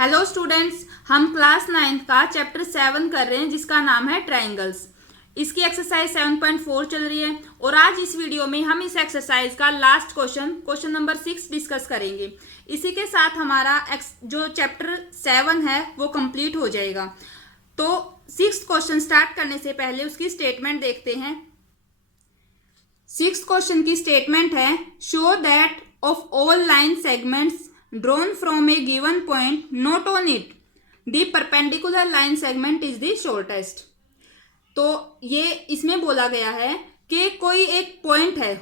Hello students, हम class 9 का chapter 7 कर रहे हैं जिसका नाम है ट्रायंगल्स। इसकी एक्सरसाइज 7.4 चल रही है और आज इस वीडियो में हम इस एक्सरसाइज का लास्ट क्वेश्चन नंबर 6 डिस्कस करेंगे। इसी के साथ हमारा जो चैप्टर 7 है वो कंप्लीट हो जाएगा। तो 6th क्वेश्चन स्टार्ट करने से पहले उसकी स्टेटमेंट देखते हैं। 6th क्वेश्चन की स्टेटमेंट है, show that of all line segments drawn from a given point not on it the perpendicular line segment is the shortest। तो ये इसमें बोला गया है कि कोई एक पॉइंट है,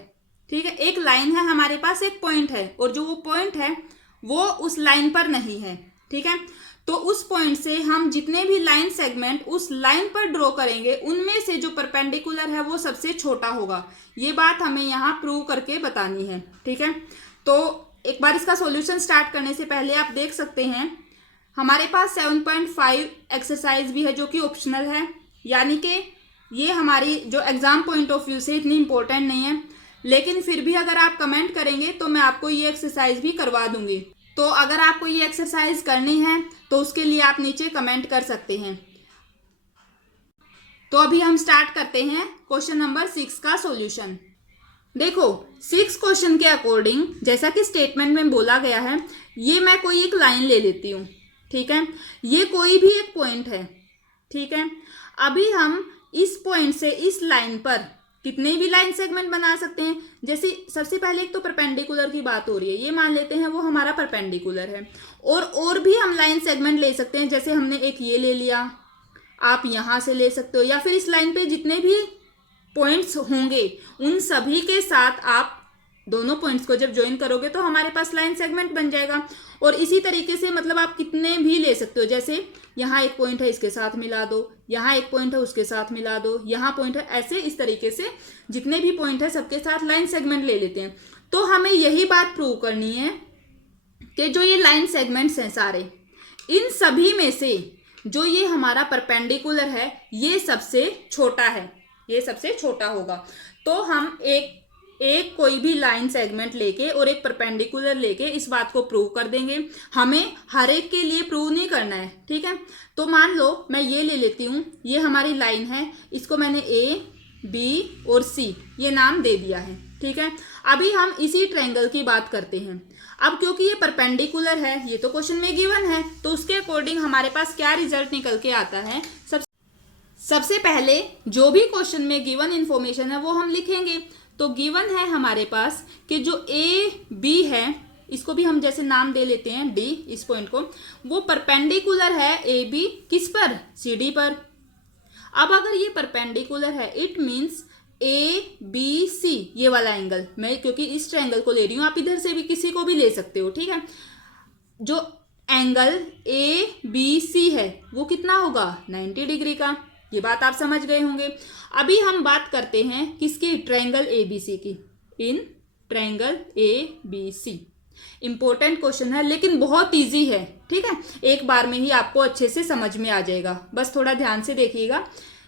ठीक है, एक लाइन है, हमारे पास एक पॉइंट है और जो वो पॉइंट है वो उस लाइन पर नहीं है, ठीक है। तो उस पॉइंट से हम जितने भी लाइन सेगमेंट उस लाइन पर ड्रॉ करेंगे उनमें से जो परपेंडिकुलर है वो सबसे छोटा होगा। ये बात हमें यहाँ प्रूव करके बतानी है, ठीक है। तो एक बार इसका सॉल्यूशन स्टार्ट करने से पहले आप देख सकते हैं हमारे पास 7.5 एक्सरसाइज भी है जो कि ऑप्शनल है, यानी कि ये हमारी जो एग्जाम पॉइंट ऑफ व्यू से इतनी इंपॉर्टेंट नहीं है, लेकिन फिर भी अगर आप कमेंट करेंगे तो मैं आपको ये एक्सरसाइज भी करवा दूंगी। तो अगर आपको ये एक्सरसाइज करनी है तो उसके लिए आप नीचे कमेंट कर सकते हैं। तो अभी हम स्टार्ट करते हैं क्वेश्चन नंबर 6 का सॉल्यूशन। देखो 6 क्वेश्चन के अकॉर्डिंग जैसा कि स्टेटमेंट में बोला गया है, ये मैं कोई एक लाइन ले लेती हूँ, ठीक है, ये कोई भी एक पॉइंट है, ठीक है। अभी हम इस पॉइंट से इस लाइन पर कितने भी लाइन सेगमेंट बना सकते हैं। जैसे सबसे पहले एक तो परपेंडिकुलर की बात हो रही है, ये मान लेते हैं वो हमारा परपेंडिकुलर है, और भी हम लाइन सेगमेंट ले सकते हैं। जैसे हमने एक ये ले लिया, आप यहाँ से ले सकते हो, या फिर इस लाइन पे जितने भी पॉइंट्स होंगे उन सभी के साथ आप दोनों पॉइंट्स को जब ज्वाइन करोगे तो हमारे पास लाइन सेगमेंट बन जाएगा। और इसी तरीके से मतलब आप कितने भी ले सकते हो। जैसे यहाँ एक पॉइंट है, इसके साथ मिला दो, यहाँ एक पॉइंट है, उसके साथ मिला दो, यहाँ पॉइंट है, ऐसे इस तरीके से जितने भी पॉइंट है सबके साथ लाइन सेगमेंट ले लेते हैं। तो हमें यही बात प्रूव करनी है कि जो ये लाइन सेगमेंट्स हैं सारे, इन सभी में से जो ये हमारा परपेंडिकुलर है ये सबसे छोटा है, ये सबसे छोटा होगा। तो हम एक कोई भी लाइन सेगमेंट लेके और एक परपेंडिकुलर लेके इस बात को प्रूव कर देंगे। हमें हर एक के लिए प्रूव नहीं करना है, ठीक है। तो मान लो मैं ये ले लेती हूँ, ये हमारी लाइन है, इसको मैंने ए बी और सी ये नाम दे दिया है, ठीक है। अभी हम इसी ट्रायंगल की बात करते हैं। अब क्योंकि ये परपेंडिकुलर है, ये तो क्वेश्चन में गिवन है, तो उसके अकॉर्डिंग हमारे पास क्या रिजल्ट निकल के आता है। सबसे पहले जो भी क्वेश्चन में गिवन इंफॉर्मेशन है वो हम लिखेंगे। तो गिवन है हमारे पास कि जो ए बी है, इसको भी हम जैसे नाम दे लेते हैं डी, इस पॉइंट को, वो परपेंडिकुलर है ए बी किस पर, सी डी पर। अब अगर ये परपेंडिकुलर है it means A B C ये वाला एंगल, मैं क्योंकि इस ट्रायंगल को ले रही हूँ, आप इधर से भी किसी को भी ले सकते हो, ठीक है। जो एंगल ए बी सी है वो कितना होगा, 90 डिग्री का। ये बात आप समझ गए होंगे। अभी हम बात करते हैं किसकी, ट्रायंगल एबीसी की। In triangle ABC important question है लेकिन बहुत इजी है, ठीक है, एक बार में ही आपको अच्छे से समझ में आ जाएगा, बस थोड़ा ध्यान से देखिएगा।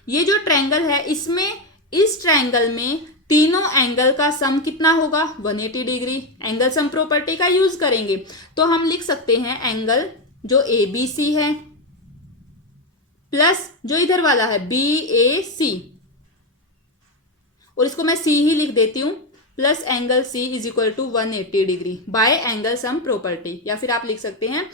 ये जो ट्रायंगल है इसमें, इस ट्रायंगल में तीनों एंगल का सम कितना होगा, 180 डिग्री। एंगल सम प्रॉपर्टी का यूज करेंगे तो हम लिख सकते हैं एंगल जो एबीसी है प्लस जो इधर वाला है बी ए सी, और इसको मैं सी ही लिख देती हूं, plus angle C is equal to 180 degree by angle sum property. या फिर आप लिख सकते हैं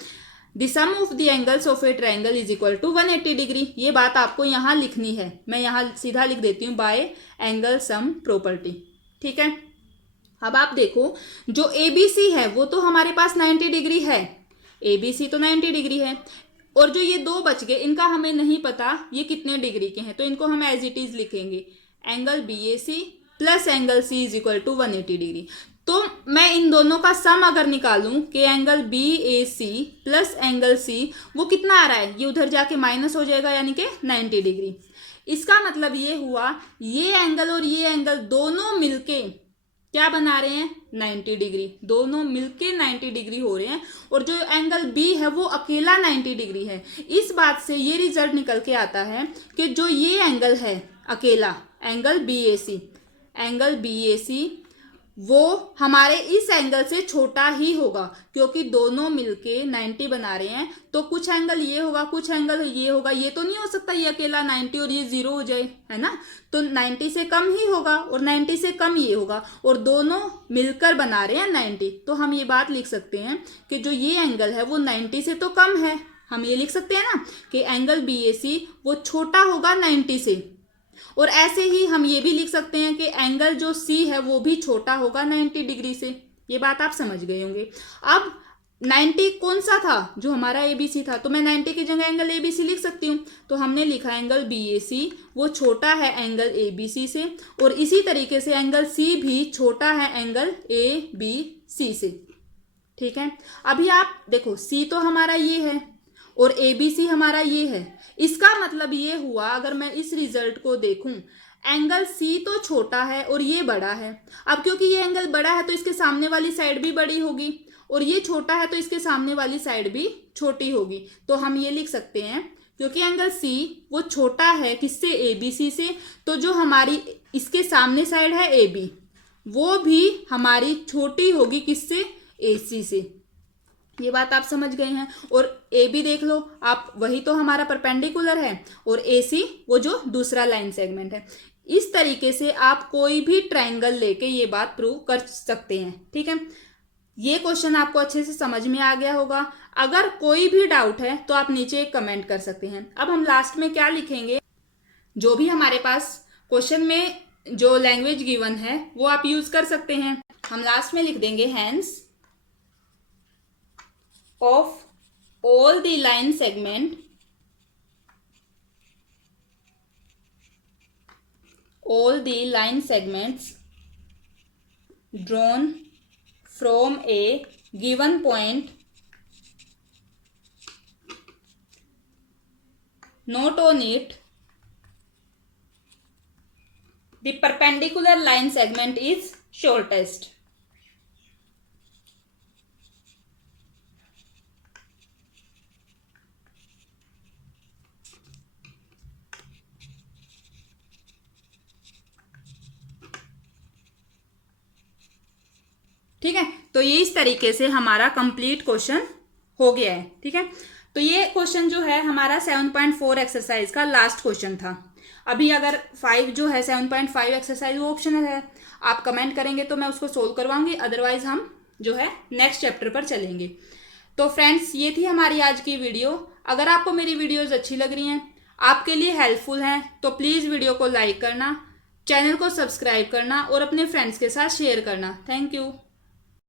the sum of the angles of a triangle is equal to 180 degree. ये बात आपको यहां लिखनी है, मैं यहां सीधा लिख देती हूं बाय एंगल सम प्रॉपर्टी, ठीक है। अब आप देखो जो एबीसी है वो तो हमारे पास 90 डिग्री है, एबीसी तो 90 डिग्री है, और जो ये दो बच गए इनका हमें नहीं पता ये कितने डिग्री के हैं, तो इनको हम एज इट इज लिखेंगे angle B A C plus angle C is equal to 180 degree. तो मैं इन दोनों का सम अगर निकालूं कि angle B A C plus angle C वो कितना आ रहा है, ये उधर जाके माइनस हो जाएगा यानी कि 90 डिग्री। इसका मतलब ये हुआ ये एंगल और ये एंगल दोनों मिलके क्या बना रहे हैं, 90 डिग्री, दोनों मिलके 90 डिग्री हो रहे हैं, और जो एंगल बी है वो अकेला 90 डिग्री है। इस बात से ये रिजल्ट निकल के आता है कि जो ये एंगल है अकेला, एंगल बी ए सी वो हमारे इस एंगल से छोटा ही होगा, क्योंकि दोनों मिलके 90 बना रहे हैं। तो कुछ एंगल ये होगा, कुछ एंगल ये होगा, ये तो नहीं हो सकता ये अकेला 90 और ये 0 हो जाए, है ना। तो 90 से कम ही होगा और 90 से कम ये होगा, और दोनों मिलकर बना रहे हैं 90। तो हम ये बात लिख सकते हैं कि जो ये एंगल है वो 90 से तो कम है। हम ये लिख सकते हैं ना कि एंगल BAC वो छोटा होगा 90 से। और ऐसे ही हम ये भी लिख सकते हैं कि एंगल जो C है वो भी छोटा होगा 90 डिग्री से। ये बात आप समझ गए होंगे। अब 90 कौन सा था, जो हमारा ABC था, तो मैं 90 की जगह एंगल ABC लिख सकती हूँ। तो हमने लिखा एंगल BAC वो छोटा है एंगल ABC से, और इसी तरीके से एंगल C भी छोटा है एंगल ABC से। ठीक है, अभी आप देखो C तो हमारा ये है और ABC हमारा ये है। इसका मतलब ये हुआ, अगर मैं इस रिजल्ट को देखूं, एंगल C तो छोटा है और ये बड़ा है। अब क्योंकि ये एंगल बड़ा है तो इसके सामने वाली साइड भी बड़ी होगी, और ये छोटा है तो इसके सामने वाली साइड भी छोटी होगी। तो हम ये लिख सकते हैं क्योंकि एंगल C वो छोटा है किससे, ABC से, तो जो हमारी इसके सामने साइड है AB वो भी हमारी छोटी होगी किससे, AC से। ये बात आप समझ गए हैं। और AB देख लो आप, वही तो हमारा परपेंडिकुलर है, और AC वो जो दूसरा लाइन सेगमेंट है। इस तरीके से आप कोई भी ट्रायंगल लेके ये बात प्रूव कर सकते हैं। ठीक है, ये क्वेश्चन आपको अच्छे से समझ में आ गया होगा। अगर कोई भी डाउट है तो आप नीचे एक कमेंट कर सकते हैं। अब हम लास्ट में क्या लिखेंगे, जो भी हमारे पास क्वेश्चन में जो लैंग्वेज गिवन है वो आप यूज कर सकते हैं। हम लास्ट में लिख देंगे hence of all the line segments drawn from a given point not on it the perpendicular line segment is shortest। ठीक है, तो ये इस तरीके से हमारा कंप्लीट क्वेश्चन हो गया है। ठीक है, तो ये क्वेश्चन जो है हमारा 7.4 एक्सरसाइज का लास्ट क्वेश्चन था। अभी अगर 5 जो है 7.5 एक्सरसाइज वो ऑप्शनल है, आप कमेंट करेंगे तो मैं उसको सोल्व करवाऊंगी, अदरवाइज हम जो है नेक्स्ट चैप्टर पर चलेंगे। तो फ्रेंड्स, ये थी हमारी आज की वीडियो। अगर आपको मेरी वीडियोज अच्छी लग रही हैं, आपके लिए हेल्पफुल हैं, तो प्लीज़ वीडियो को लाइक करना, चैनल को सब्सक्राइब करना और अपने फ्रेंड्स के साथ शेयर करना। Thank you.